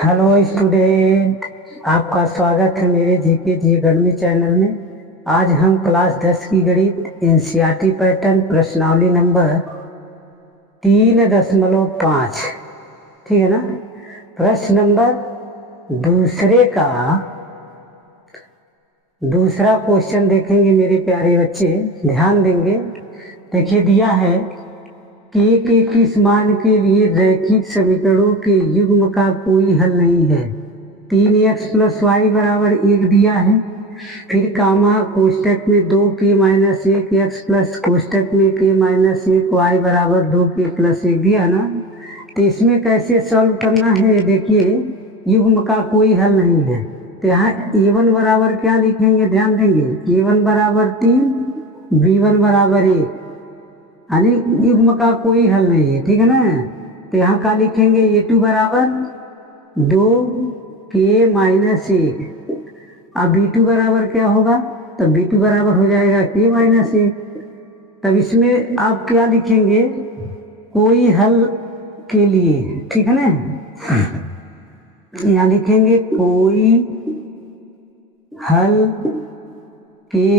Hello student, आपका स्वागत है मेरे जीके जी गणित चैनल में। आज हम क्लास 10 की गणित एनसीईआरटी पैटर्न प्रश्नावली नंबर 3.5, ठीक है ना। प्रश्न नंबर दूसरा क्वेश्चन देखेंगे मेरे प्यारे बच्चे, ध्यान देंगे। देखिए दिया है के किस मान के लिए रैखिक समीकरणों के युग्म का कोई हल नहीं है। 3x + y = 1 दिया है, फिर कामा कोष्टक में 2k - 1x प्लस कोष्टक में k - 1y = 2k + 1 दिया ना। तो इसमें कैसे सॉल्व करना है, देखिए युग्म का कोई हल नहीं है तो यहाँ a1 बराबर क्या लिखेंगे, ध्यान देंगे। a1 = 3, b1 = 1, यानी युग्म का कोई हल नहीं है, ठीक है ना। तो यहाँ क्या लिखेंगे, a2 = 2k - 1। अब b2 बराबर क्या होगा, तो b2 बराबर हो जाएगा k - 1। तब इसमें आप क्या लिखेंगे, कोई हल के लिए, ठीक है ना। यहाँ लिखेंगे कोई हल के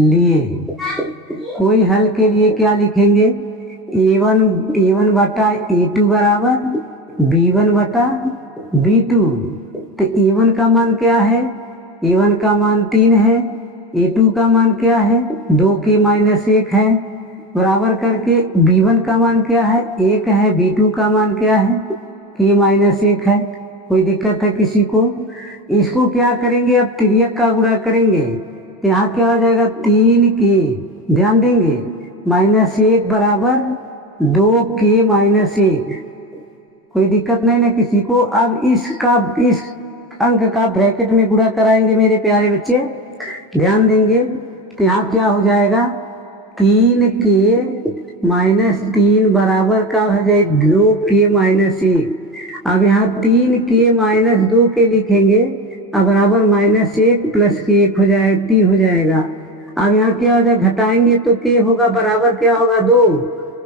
लिए। कोई हल के लिए क्या लिखेंगे, a1 बटा a2 = b1 बटा b2। तो a1 का मान क्या है, a1 का मान 3 है, a2 का मान क्या है, 2k - 1 है, बराबर करके b1 का मान क्या है, 1 है, b2 का मान क्या है, k - 1 है। कोई दिक्कत है किसी को। इसको क्या करेंगे, अब तिर्यक का गुणा करेंगे तो यहाँ क्या हो जाएगा, 3k, ध्यान देंगे, -1 = 2k - 1। कोई दिक्कत नहीं ना किसी को। अब इस अंक का ब्रैकेट में गुणा कराएंगे मेरे प्यारे बच्चे, ध्यान देंगे। तो यहाँ क्या हो जाएगा, 3k - 3 बराबर का हो जाए 2k - 1। अब यहाँ 3k - 2k लिखेंगे, अब बराबर -1 + k 1 हो जाएगा, 3 हो जाएगा। अब यहाँ क्या हो जाएगा, घटाएंगे तो k होगा, बराबर क्या होगा 2।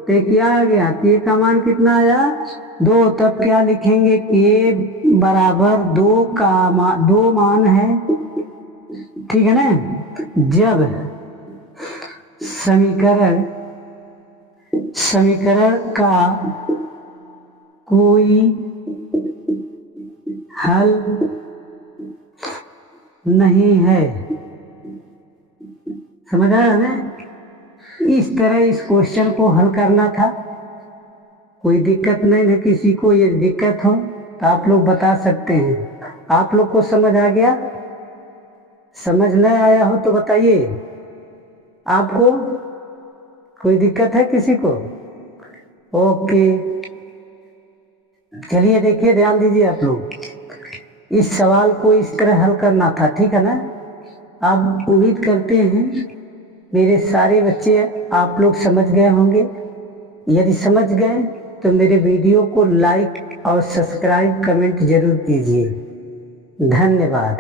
तो क्या आ गया, k का मान कितना आया, 2। तब क्या लिखेंगे, k बराबर 2 मान है, ठीक है ना। जब समीकरण का कोई हल नहीं है, समझ आया ना। इस तरह इस क्वेश्चन को हल करना था। कोई दिक्कत नहीं है किसी को, ये दिक्कत हो तो आप लोग बता सकते हैं। आप लोग को समझ आ गया, समझ नहीं आया हो तो बताइए। आपको कोई दिक्कत है किसी को, ओके। चलिए देखिए, ध्यान दीजिए आप लोग, इस सवाल को इस तरह हल करना था, ठीक है ना। अब उम्मीद करते हैं मेरे सारे बच्चे आप लोग समझ गए होंगे। यदि समझ गए तो मेरे वीडियो को लाइक और सब्सक्राइब कमेंट जरूर कीजिए। धन्यवाद।